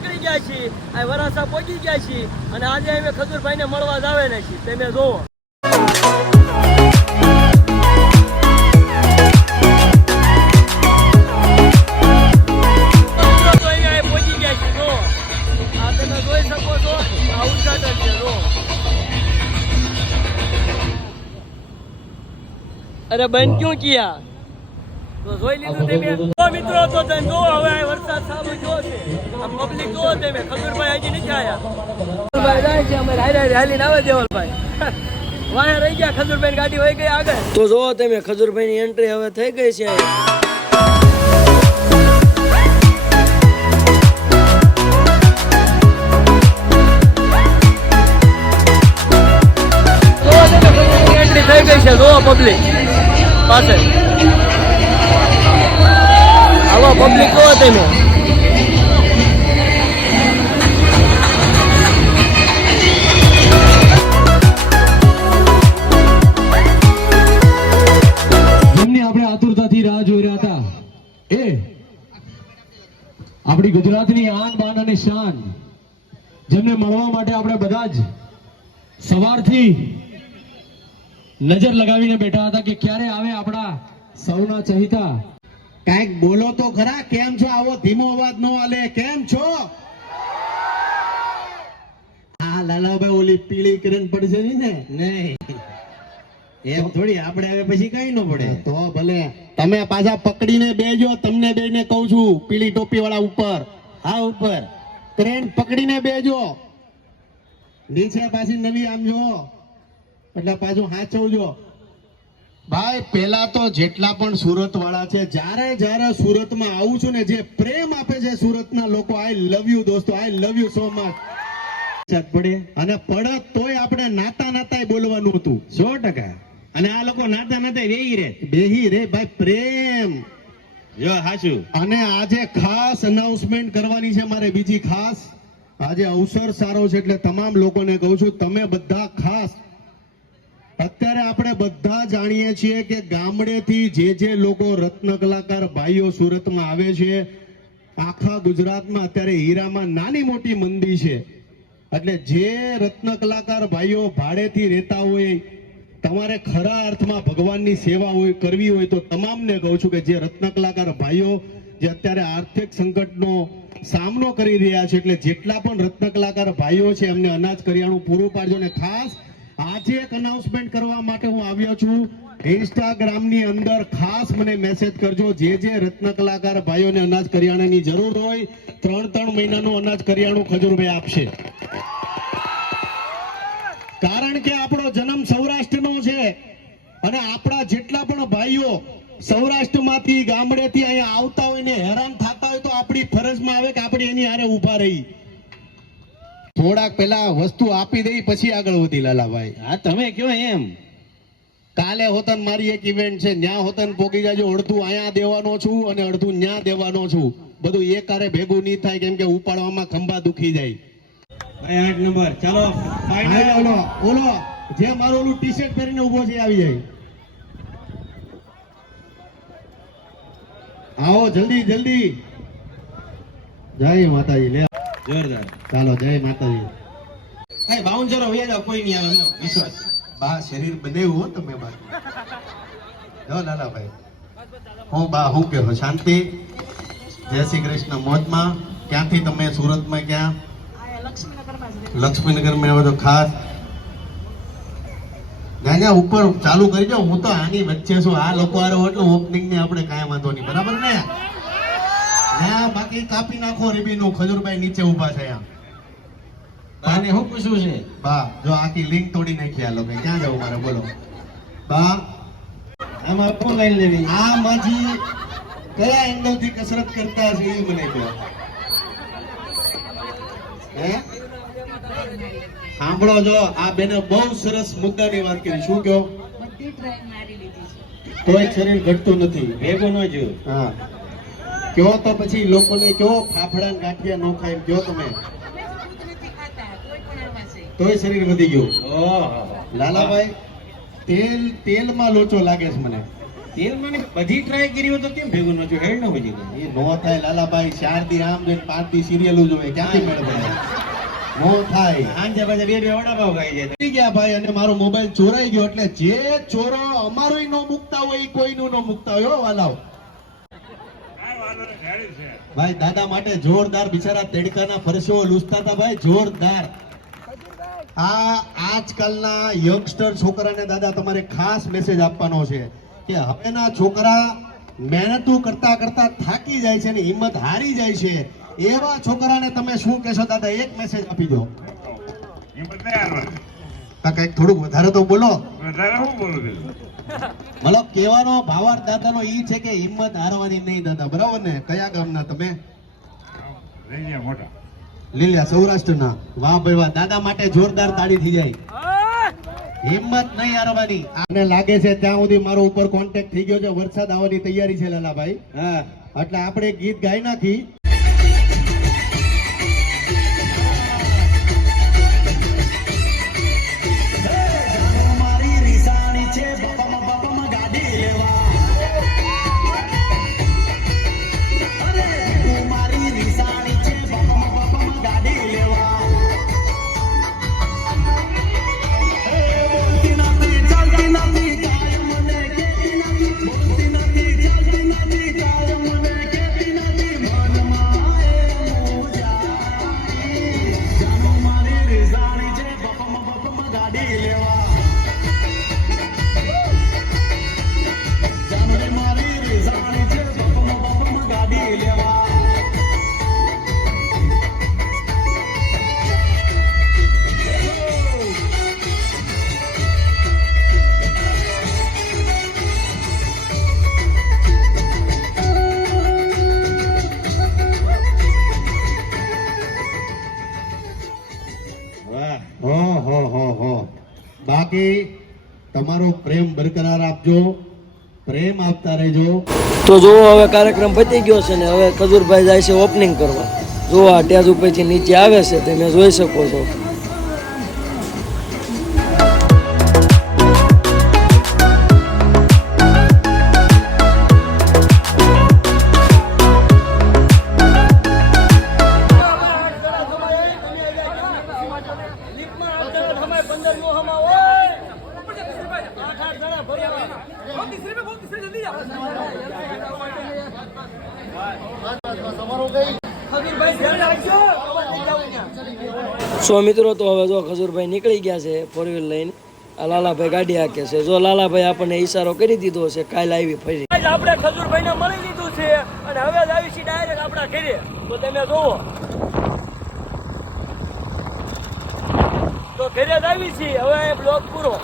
નીકળી ગયા છીએ, આ વરાસા પહોંચી ગયા છીએ અને આજે અમે ખજૂરભાઈને મળવા જ આવે ને છીએ. તમે જોવો પહોંચી ગયા છીએ. જો આ તમે જોઈ શકો છો, આ ઉદઘાટન છે. જો અરે બેન ક્યું કિયા તો જોઈ લીધું તમે. તો મિત્રો તો તમે જો હવે વરસાદ સામે જો છે, આ પબ્લિક જો તમે. ખજૂરભાઈ હજી નથી આવ્યા. ખજૂરભાઈ જાય છે અમે હાલીને આવે દેવલભાઈ વાયા રહી ગયા. ખજૂરભાઈ ગાડી વહી ગઈ આગળ. તો જો તમે ખજૂરભાઈ ની એન્ટ્રી હવે થઈ ગઈ છે. એન્ટ્રી થઈ ગઈ છે. જો પબ્લિક પાસે આવા પબ્લિક કહો તમે. જેમની આપણે આતુરતાથી રાહ જોઈ રહ્યા હતા, એ આપણી ગુજરાતની આન બાન અને શાન, જેમને મળવા માટે આપણે બધા જ સવારથી નજર લગાવીને બેઠા હતા કે ક્યારે આવે આપણા સૌના ચહિતા. કાંઈક બોલો તો ખરા. કેમ છો? આવો ધીમો અવાજ નો હાલે. કેમ છો? હા લાલાભાઈ, ઓલી પીળી કિરણ પડશે ને? નહીં, એમ થોડી. આપણે હવે પછી કઈ ન પડે. તો ભલે તમે પાછા પકડીને બેજો. તમને બેને કહું છું, પીળી ટોપી વાળા ઉપર, હા ઉપર ટ્રેન પકડીને બેજો. નીચે પાછી નવી આમ જો, એટલે પાછું હાચવજો. ભાઈ પેલા તો જેટલા પણ સુરત વાળા છે, જ્યારે સુરતમાં આવું છું ને, જે પ્રેમ આપે છે સુરતના લોકો, આઈ લવ યુ દોસ્તો, આઈ લવ યુ સો મચ. પડે અને પડત તોય આપણે નાતા બોલવાનું હતું 100%. અને આ લોકો નાતા બેહી રે ભાઈ, પ્રેમ જો હાચું. અને આજે ખાસ અનાઉન્સમેન્ટ કરવાની છે મારે, બીજી ખાસ. આજે અવસર સારો છે એટલે તમામ લોકોને કહું છું, તમે બધા ખાસ. અત્યારે આપણે બધા જાણીએ છીએ કે ગામડેથી જે લોકો રત્ન કલાકાર ભાઈઓ સુરતમાં આવે છે, આખા ગુજરાતમાં અત્યારે હીરામાં નાની મોટી મંદી છે. એટલે જે રત્ન કલાકાર ભાઈઓ ભાડેથી રહેતા હોય, તમારે ખરા અર્થમાં ભગવાનની સેવા હોય કરવી હોય, તો તમામને કહું છું કે જે રત્ન કલાકાર ભાઈઓ જે અત્યારે આર્થિક સંકટનો સામનો કરી રહ્યા છે, એટલે જેટલા પણ રત્ન કલાકાર ભાઈઓ છે એમને અનાજ કરિયાણું પૂરું પાડજો. ને ખાસ આજે એક અનાઉન્સમેન્ટ કરવા માટે હું આવ્યો છું. ઇન્સ્ટાગ્રામની અંદર ખાસ મને મેસેજ કરજો. જે રત્ન કલાકાર ભાઈઓને અનાજ કરિયાણાની જરૂર હોય, 3 મહિનાનું અનાજ કરિયાણું ખજૂરભાઈ આપશે. કારણ કે આપણો જન્મ સૌરાષ્ટ્રનો છે અને આપણા જેટલા પણ ભાઈઓ સૌરાષ્ટ્રમાંથી ગામડેથી અહીંયા આવતા હોય ને હેરાન થતા હોય, તો આપણી ફરજમાં આવે કે આપણે એની હારે ઊભા રહી. થોડાક પેલા વસ્તુ આપી દઈ પછી આગળ વધી. લાલાભાઈ, હા તમે કયો એમ. કાલે હોતન મારી એક ઇવેન્ટ છે, ન્યા હોતન પોગી જાજો. અડધું અહીંયા દેવાનો છું અને અડધું ન્યા દેવાનો છું. બધું એકારે ભેગું નહીં થાય, કેમ કે ઉપાડવામાં ખંભા દુખી જાય. ભાઈ 8 નંબર ચાલો. ઓલો જે મારું ઓલું ટી શર્ટ પહેરીને ઉભો છે આવી જાય. આવો જલ્દી જલ્દી. જય માતાજી. લે જોરદાર. ચાલો જય માતાજી. કઈ બાઉન્સરો વ્યાજા કોઈ નહીં આવે, વિશ્વાસ. બા શરીર બનાવ્યું હો તમે બા. જો લાલાભાઈ, હું બા હું કહો શાંતિ. જય શ્રી કૃષ્ણ. મોજમાં. ક્યાંથી તમે સુરતમાં? ક્યાં? લક્ષ્મીનગરમાં આવ્યો તો ખાસ. ના ઉપર ચાલુ કરી દો. હું તો આની વચ્ચે છું. આ લોકો આરો એટલું ઓપનિંગ ને આપણે કાંઈ વાંધો નહીં, બરાબર ને? ના બાકી કાપી નાખો રીબીનું. ખજૂરભાઈ નીચે ઉભા છે. બાને શું પૂછવું છે? બા જો આખી લિંક તોડી નાખી આ લોકો. ક્યાં જવું મારે બોલો? બા આમાં કોણ લઈ લેવી? આ માજી કયા એંગલ થી કસરત કરતા હશે એ મને કહો. હે સાંભળો, જો આ બેને બહુ સરસ મુદ્દાની વાત કરી. શું કહો? તોય શરીર ઘટતું નથી. ભેગો ન જો. હા કયો તો પછી લોકોને કયો ફાફડા ગાંઠિયા ન ખાય કયો તમે, તોય શરીર વધી ગયું. લાલાભાઈ તેલમાં લોચો લાગે છે મને. તેલમાં બધી ટ્રાય કરી હોય તો કેમ ભેગું ન થયું? હેડ ન હોય જગ્યા. એ નો થાય લાલાભાઈ, 4 દી આમ જોઈને 5 દી સિરિયલો જોવે, ક્યાંથી મેળ પડે? નો થાય. આંજે પાછા બે વડાપાવ ખાઈ જાય. થઈ ગયા ભાઈ, અને મારો મોબાઈલ ચોરાઈ ગયો, એટલે જે ચોરો અમારોય નો મુકતા હોય ઈ કોઈનું નો મુકતા હોય. હો વાલાવ ભાઈ, દાદા માટે જોરદાર, બિચારા તડકાના પરસેવો લૂછતા હતા ભાઈ, જોરદાર. આ આજકાલના યંગસ્ટર છોકરાને દાદા તમારે ખાસ મેસેજ આપવાનો છે કે હવેના છોકરા મહેનતું કરતા કરતા થાકી જાય છે ને હિંમત હારી જાય છે. એવા છોકરાને તમે શું કહેશો દાદા? એક મેસેજ આપી દો. કંઈક થોડુંક વધારે તો બોલો. મતલબ કહેવાનો ભાવાર્થ દાદાનો ઈ છે કે હિંમત હારવાની નહીં દાદા, બરાબર ને? કયા ગામના તમે? લીલિયા, સૌરાષ્ટ્રના. વાહ ભાઈ વાહ, દાદા માટે જોરદાર તાળી થઈ જાય. હિંમત નહીં હારવાની. આને લાગે છે ત્યાં સુધી મારો ઉપર કોન્ટેક્ટ થઈ ગયો છે, વરસાદ આવવાની તૈયારી છે લાલાભાઈ. હા, એટલે આપણે ગીત ગાઈ નાખી. બાકી તમારો પ્રેમ બરકરાર આપજો, પ્રેમ આપતા રહેજો. તો જો હવે કાર્યક્રમ પતી ગયો છે ને હવે ખજૂરભાઈ જાય છે ઓપનિંગ કરવા. જો આ ટેજ ઉપરથી નીચે આવે છે તમે જોઈ શકો છો. સો મિત્રો, તો હવે જો ખજૂરભાઈ નીકળી ગયા છે 4 વ્હીલ લઈને. આ લાલાભાઈ ગાડી હાકે છે. જો લાલાભાઈ આપણને ઈશારો કરી દીધો છે, કાલ આવી ફરી. આપણે ખજૂરભાઈને મળી લીધું છે અને હવે જ આવી છીએ ડાયરેક્ટ આપણા ઘરે. તો તમે જોવો, તો ઘરે જ આવી છીએ. હવે બ્લોગ પૂરો.